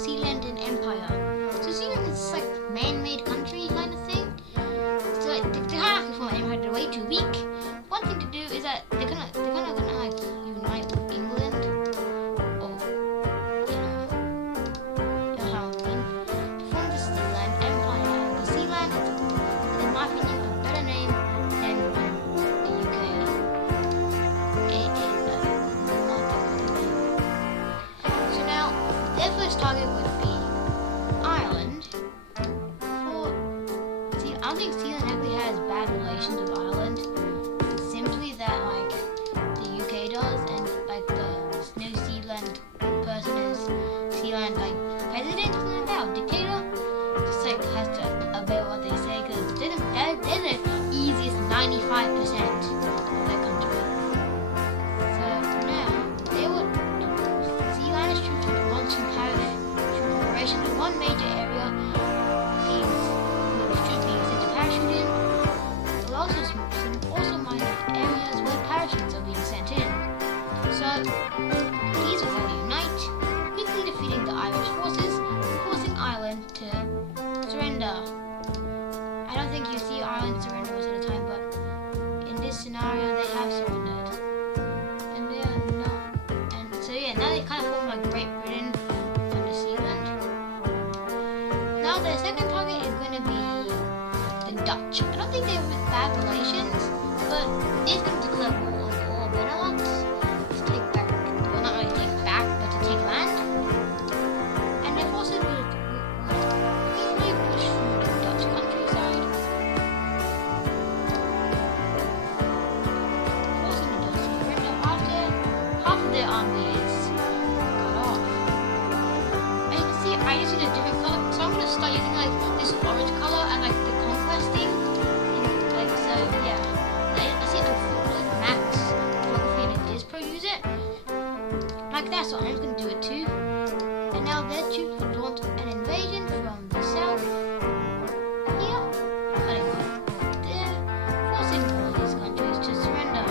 Sealand Empire. So Sealand is like man-made country kind of thing. So like, they kind of form an empire. They're way too weak. One thing to do is that they're kind of gonna like unite with England, or you know how I mean, to form the Sealand Empire. The Sealand is, in my opinion, a better name than the UK. It is a not a good name. So now their first target would be Ireland. I don't think Sealand actually has bad relations with Ireland. Simply that like the UK does, and like the New Zealand person is Sealand like president or something like that, or dictator. Just like has to obey what they say because they're the easiest 95% of their country. So now they would Sealand's troops would launch some parachute operations in one major area. Parachuting. There are also some minor areas where parachutes are being sent in. So these would all unite, quickly defeating the Irish forces, forcing Ireland to surrender. I don't think you see Ireland surrender most of the time, but in this scenario they have surrendered. And they are not. And so yeah, now they kind of form like Great Britain under Sealand. Now their second target is going to be Dutch. I don't think they have bad relations, but it's going to declare war on all Benelux to take back, well not really take back, but to take land. And their forces will easily push through the Dutch countryside, forcing the Dutch to surrender after half of their army is cut off. And you can see I just used a different color, so I'm going to start using like this orange color and like the conquesting. Like so, yeah. I see like Max photography and Dispo use it like that, so I'm just gonna do it too. And now their troops would launch an invasion from the south here, cutting off there, forcing all these countries to surrender.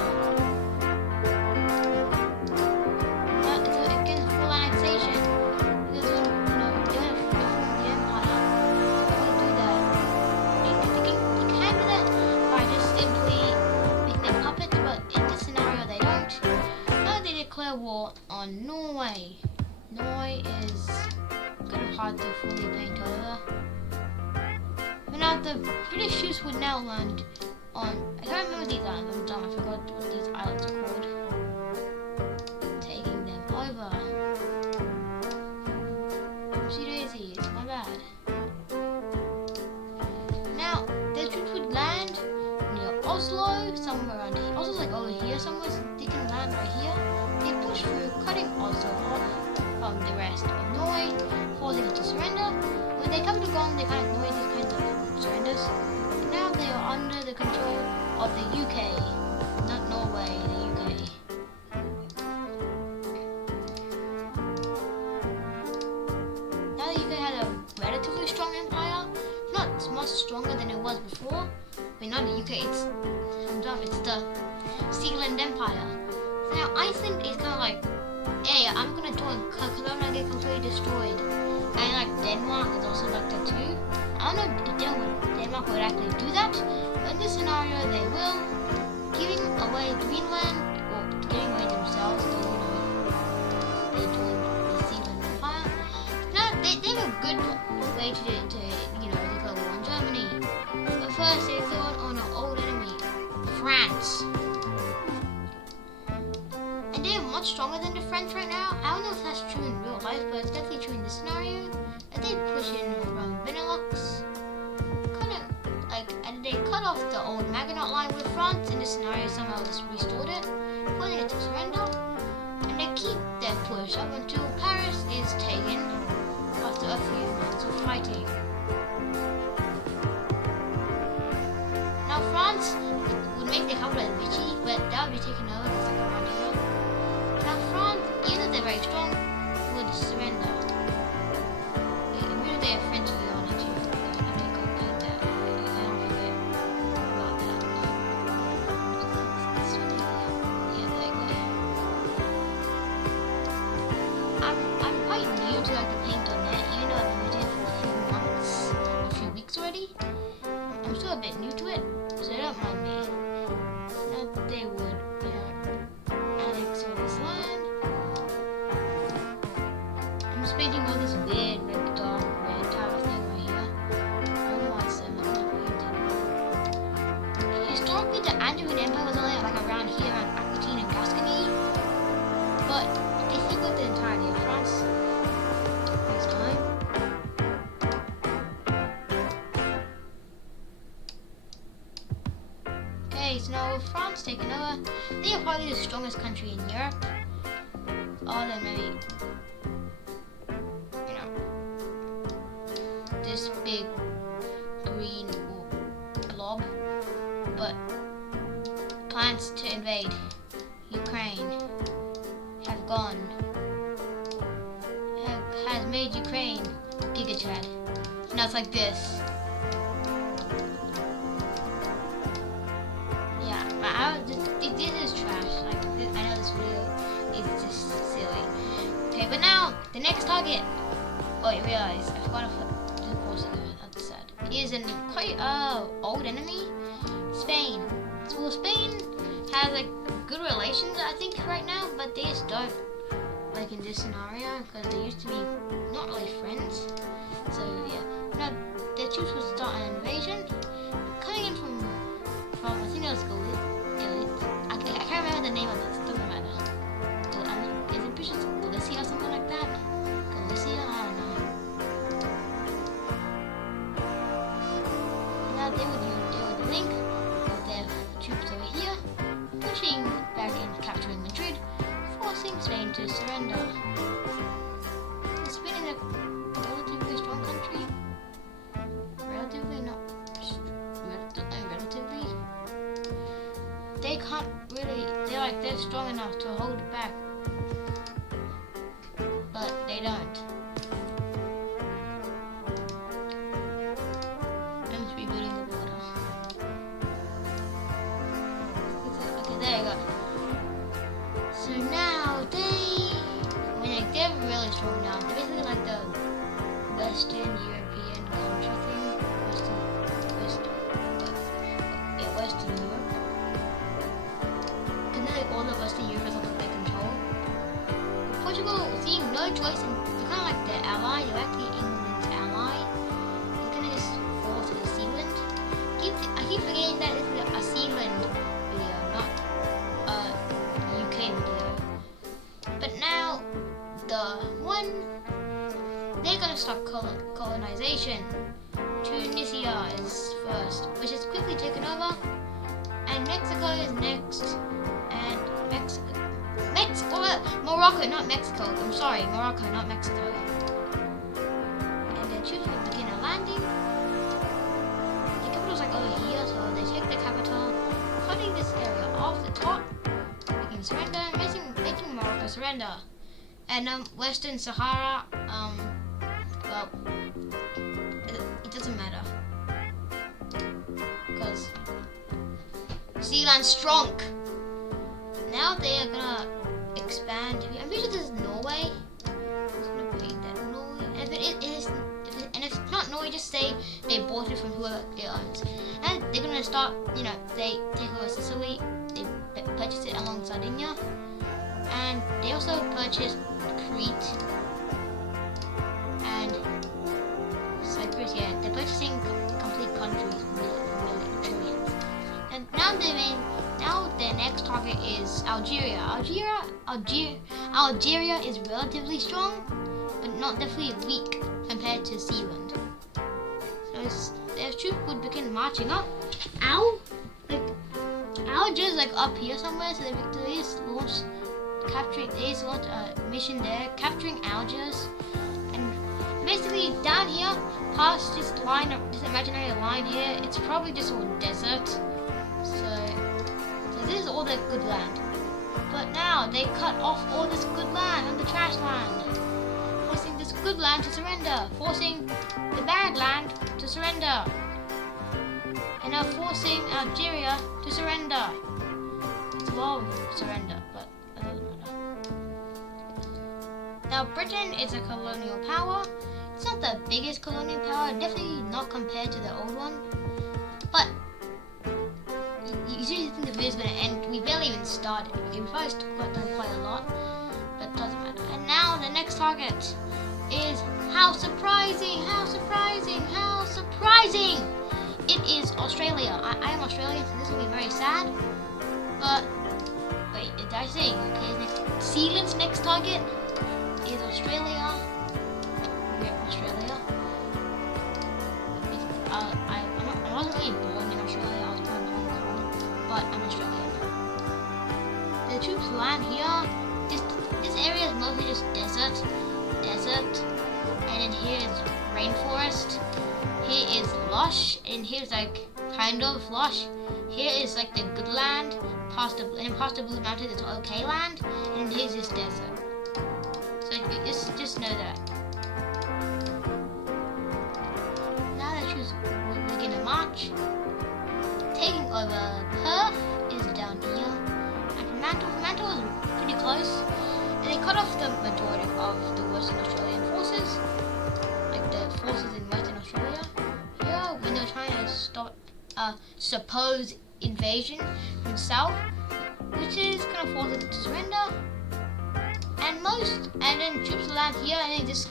But it's against full annexation because they want to form the empire. They do that. You can do that by just simply making them puppets, but in this scenario they don't. Now they declare war on Norway. Norway is kind of hard to fully paint over. But now the British troops would now land on, I can't remember these islands, I'm dumb, I forgot what these islands are called. Taking them over. Oopsie daisy, it's my bad. Now, the troops would land near Oslo, somewhere around here. Oslo's like over here somewhere, so they can land right here. They push through, cutting Oslo off from the rest of Norway, forcing it to surrender. When they come to Gong, they kind of annoy these kinds of surrenders. And now they are under the control of the UK, not Norway, the UK. Now the UK had a relatively strong empire, not much stronger than it was before. I mean, not the UK, it's the Sealand Empire. So now Iceland is kind of like, hey, I'm gonna join because I'm gonna get completely destroyed. And like Denmark is also like that too. I don't know if Denmark would actually do that, but in this scenario they will, giving away Greenland, or giving away themselves, so they joined the Sealand Empire. Now they have a good way to declare war on Germany. But first they fought on an old enemy, France. And they are much stronger than the French right now. I don't know if that's true in real life, but it's definitely true in this scenario. That they push in from Benelux, and they cut off the old Maginot line with France. In this scenario, somehow just restored it, putting it to surrender, and they keep their push up until Paris is taken after a few months of fighting. Now France would make the capital Vichy, but that would be taken over because like around here. Now France, even though they're very strong, would surrender. Even if they are French, they don't need to. I have to go paint that. I don't forget about that. Yeah, there you go. I'm quite new to like the paint on net I'm still a bit new to it, so don't mind me. Not they would, annex all this land. I'm just painting all this weird red, dark red type of thing right here. I don't know why it's not painted. Historically, the Angevin Empire was only like around here, around Aquitaine and Gascony. But they think with the entirety of France this time. Okay, so now with France taking over, they are probably the strongest country in Europe. Other than maybe, this big green blob. But plans to invade Ukraine have gone, has made Ukraine Gigachad. Now it's like this. Yeah, this is trash. Like, I know this video is just silly. Okay, but now the next target. Oh, you realize I forgot to do the course at the set. Is an quite old enemy, Spain. So Spain has like good relations, I think, right now, but they just don't, like in this scenario, because they used to be not really friends. So yeah, now their troops will start an invasion, coming in from I think it was I can't remember the name of this. Doesn't matter. Is it Bishop Galicia or something like that? Galicia, I don't know. Now they would link with their troops over here, pushing back and capturing Madrid, forcing Spain to surrender. Spain is a relatively strong country. Relatively, not relatively. They can't really. They're strong enough to hold back, but they don't. I'm just rebuilding the border. Okay, there you go. So now they're really strong now. They're basically like the Western European country thing. Western Europe. Because then like all the Western Europe is under their control. Portugal, seeing no choice, and they're kind of like their ally. They're actually England's ally. They're gonna just fall to the Sealand. I keep forgetting that this is a Sealand video, not a UK video. But now they're gonna start colonization. Tunisia is first, which is quickly taken over, and Mexico is next, and Morocco, not Mexico. I'm sorry, Morocco, not Mexico. And the troops will begin a landing. The capital's like over here, so they take the capital, cutting this area off the top, making surrender, making Morocco surrender. And Western Sahara, well, it doesn't matter, because Sealand strong. Now they are gonna expand. I'm pretty sure this is Norway. I'm just gonna paint that Norway. And if it's not Norway, just say they bought it from whoever it owns. And they're gonna start. They take over Sicily. They purchase it along Sardinia, and they also purchased Crete and Cyprus. Yeah, they're purchasing complete countries, trillions. And now their next target is Algeria. Algeria is relatively strong, but not definitely weak compared to Sealand. So their troops would begin marching up. Algiers like up here somewhere, so they just launched a mission there, capturing Algiers, and basically down here, past this imaginary line here, it's probably just all desert. So this is all their good land. But now they cut off all this good land and the trash land, forcing this good land to surrender, forcing the bad land to surrender, and now forcing Algeria to surrender. It's well surrender, but it doesn't matter. Now Britain is a colonial power. It's not the biggest colonial power, definitely not compared to the old one. started. Okay, we've already done quite a lot, but it doesn't matter. And now the next target is how surprising, how surprising, how surprising! It is Australia. I am Australian, so this will be very sad. But wait, did I say? Okay, Sealand's next target is Australia. We're Australia. I wasn't really born in Australia. I was born in Hong Kong, but I'm Australian. The troops land here. This area is mostly just desert, and then here is rainforest. Here is lush, and here's like kind of lush. Here is like the good land. Past the Blue Mountains, it's okay land, and here's this desert. So just know that. Now that we're gonna march. Taking over Perth is down here, and Fremantle is pretty close. And they cut off the majority of the Western Australian forces, like the forces in Western Australia. Here, when they're trying to stop a supposed invasion from south, which is gonna force them to surrender. And then troops land here, and they just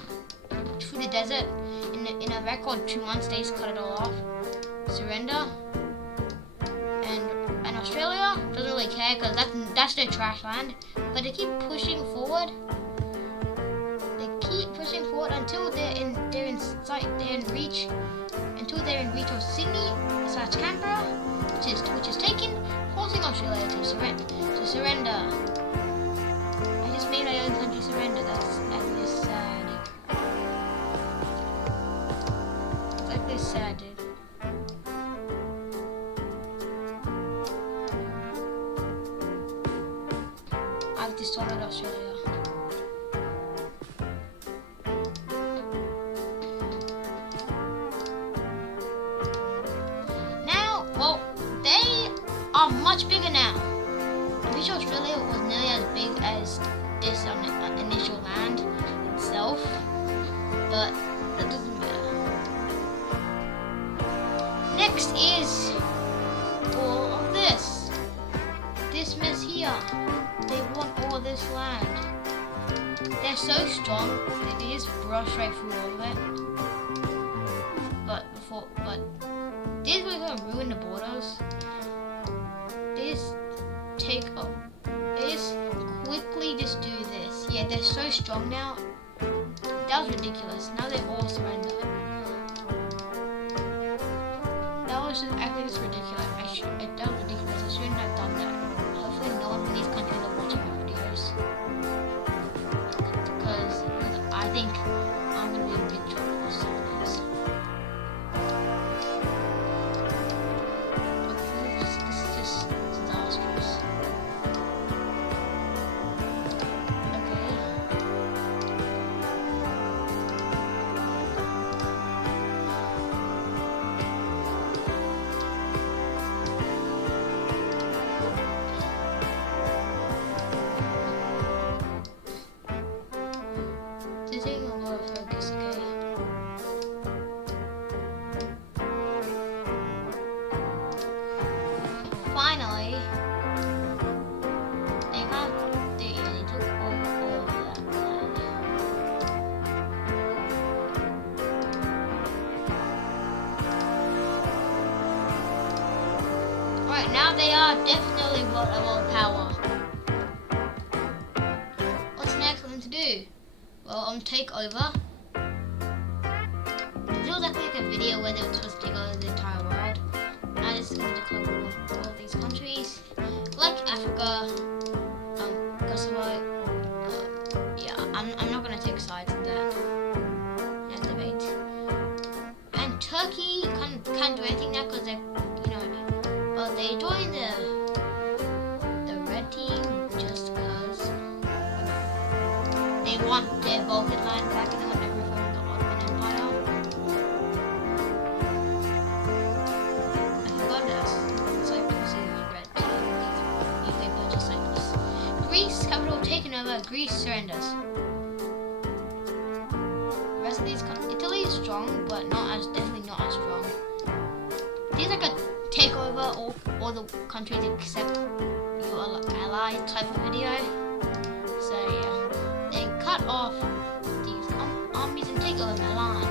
through the desert in a record 2 months they just cut it all off, surrender. And Australia doesn't really care because that's their trash land, but they keep pushing forward. They keep pushing forward until they're in reach of Sydney/Canberra, which is taken, forcing Australia to surrender. I just made my own country surrender. That's just sad. That's like sad, dude. I've dishonored Australia. Now, well, they are much bigger now. I'm pretty sure Australia was nearly as big as this on the initial land itself, but that doesn't matter. Next is all of this. This mess here. They want all this land. They're so strong that they just brush right through all of it. But this was gonna ruin the borders. They just quickly just do this. Yeah, they're so strong now. That was ridiculous. Now they all surrender. That was just actually just ridiculous. That was ridiculous. I shouldn't have done that. Hopefully no one from these countries are watching my videos. Because I think I'm gonna be in big trouble with some of this. This is just disastrous. Finally, they took over all of that land. Alright, now they are definitely a world power. What's next for them to do? Well, take over. This was actually like a video where they were supposed to take over the entire world. Now this is going to cover all these countries, like Africa, Kosovo. Yeah, I'm not going to take sides in that debate. And Turkey can't do anything now because they, well, they joined the red team just because they want their Balkan land back and they want everything from the Ottoman Empire. Greece capital taken over. Greece surrenders. The rest of these Italy is strong, but definitely not as strong. These like a take over all the countries except allies type of video. So yeah, they cut off these armies and take over Milan.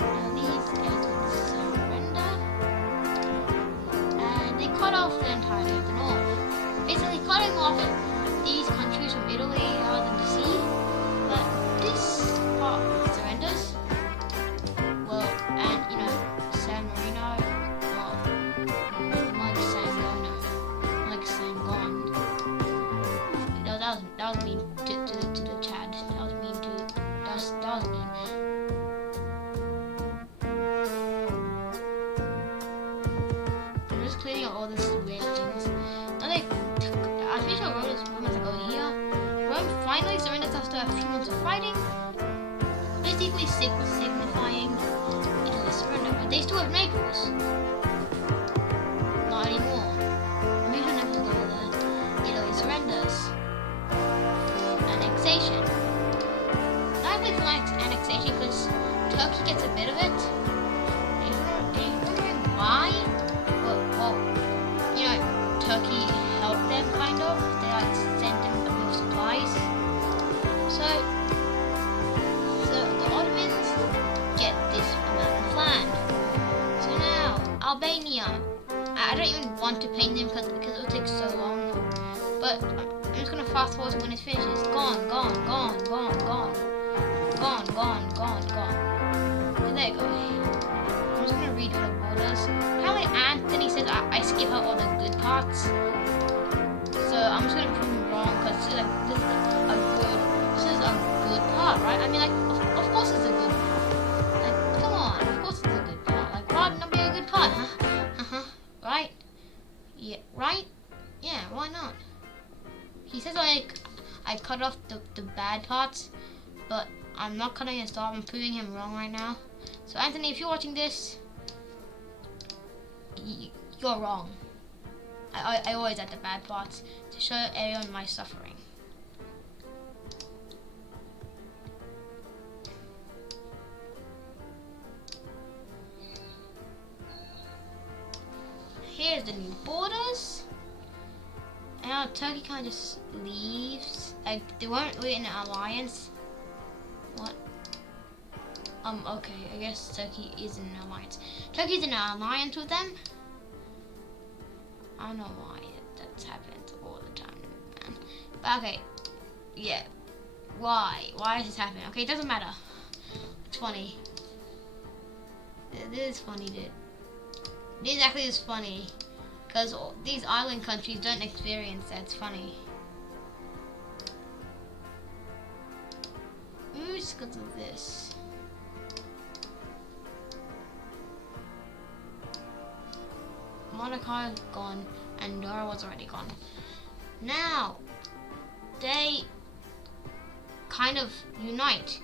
Now these guys surrender, and they cut off the entirety of the north, basically cutting off these countries from Italy rather than the sea. But this part surrenders. Well, and San Marino, well, like Sangona, like Sangon. That was mean to the Chad. That was mean to. That was mean. I'm just cleaning up all this weird things. Now I'm pretty sure Rome is moments ago here. Rome finally surrenders after a few months of fighting, basically signifying Italy's surrender. But they still have Naples. Not anymore. We should never go there. Italy surrenders. Annexation. Not really for annexation because Turkey gets a bit of it. Are you wondering why? Well, Turkey helped them kind of. They sent them a bit of supplies. So the Ottomans get this amount of land. So now Albania. I don't even want to paint them because it will take so long. But I'm just gonna fast forward to when it finishes. Gone. And there you go. I'm just gonna read all the borders. Apparently Anthony says I skip out all the good parts. So I'm just gonna prove him wrong because this is a good part, right? I mean, of course it's a good part. Like, come on, of course it's a good part. Like, why not be a good part, huh? Right? Yeah, right? Yeah, why not? He says I cut off the bad parts, but I'm not cutting his off. I'm proving him wrong right now. So Anthony, if you're watching this, you're wrong. I always add the bad parts to show everyone my suffering. Here's the new borders. And now Turkey kind of just leaves. Like, they weren't really in an alliance. What? Okay, I guess Turkey is in an alliance. Turkey's in an alliance with them. I don't know why that's happened all the time, man. But okay, yeah. Why? Why is this happening? Okay, it doesn't matter. It's funny. This is funny, dude. This actually is funny. Because these island countries don't experience that. It's funny. Maybe it's because of this. Monaco is gone, and Andorra was already gone. Now, they kind of unite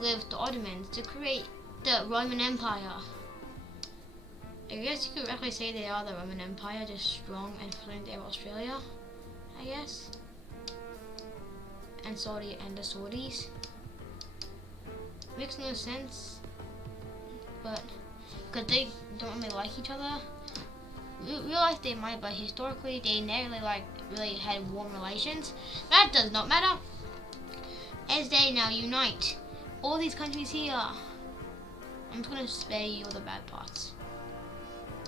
with the Ottomans to create the Roman Empire. I guess you could actually say they are the Roman Empire, just strong and fluent in Australia, I guess. And Saudi and the Saudis. Makes no sense, but because they don't really like each other. Real life they might, but historically they never really had warm relations. That does not matter, as they now unite. All these countries here. I'm just gonna spare you all the bad parts.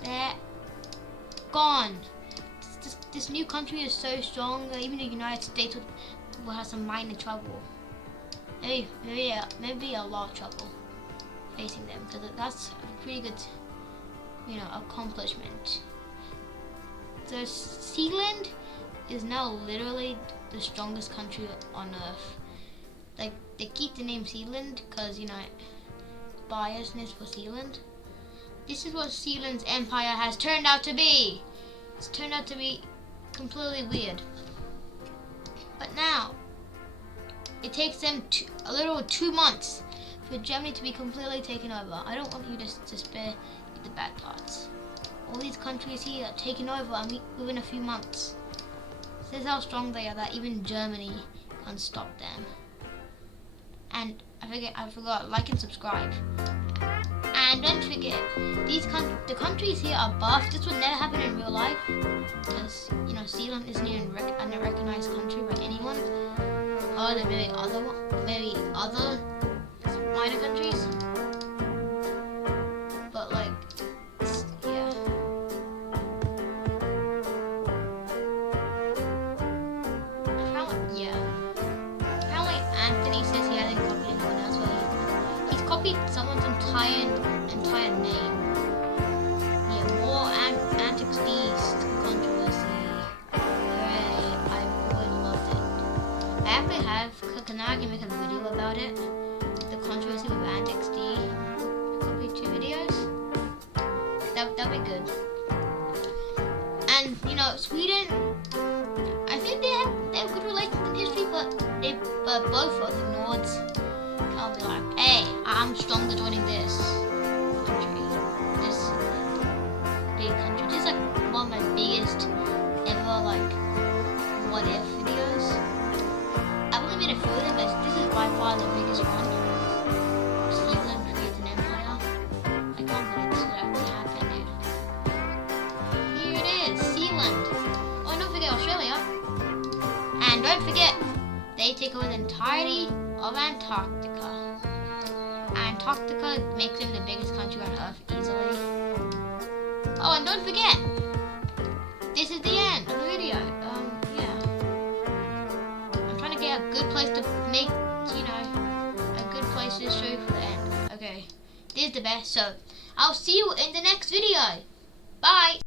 They're gone. This new country is so strong that even the United States will have some minor trouble. Maybe a lot of trouble facing them, because that's a pretty good, accomplishment. So Sealand is now literally the strongest country on earth. Like, they keep the name Sealand because, biasness for Sealand. This is what Sealand's empire has turned out to be. It's turned out to be completely weird. But now, it takes them a little 2 months for Germany to be completely taken over. I don't want you to spare the bad parts. All these countries here are taken over within a few months. This is how strong they are that even Germany can't stop them. And I forgot, like and subscribe. And don't forget, the countries here are buffed. This would never happen in real life, because because you know Sealand isn't even a recognized country by anyone, other than maybe other minor countries. But like, yeah. Apparently Anthony says he hasn't copied anyone else, but he's copied someone's entire name. Yeah, more Antics Beast controversy. Hooray, I would loved it. I actually have, now I can make a video about it. The controversy with Antics D. Copied 2 videos. That'd be good. And you know, Sweden, I think they have good relations in history, but both of the Nords can't be like, hey, I'm stronger joining this country, this big country. This is like one of my biggest ever like what if videos. I've only made a few of them, but this is by far the biggest one. Sealand creates an empire. I can't believe this would actually happen, dude. Here it is, Sealand. Oh, don't forget Australia. And don't forget, they take over the entirety of Antarctica. Antarctica makes them the biggest country on Earth easily. Oh, and don't forget, this is the end of the video. Yeah. I'm trying to get a good place to make, you know, a good place to show you for the end. Okay, this is the best. So, I'll see you in the next video. Bye.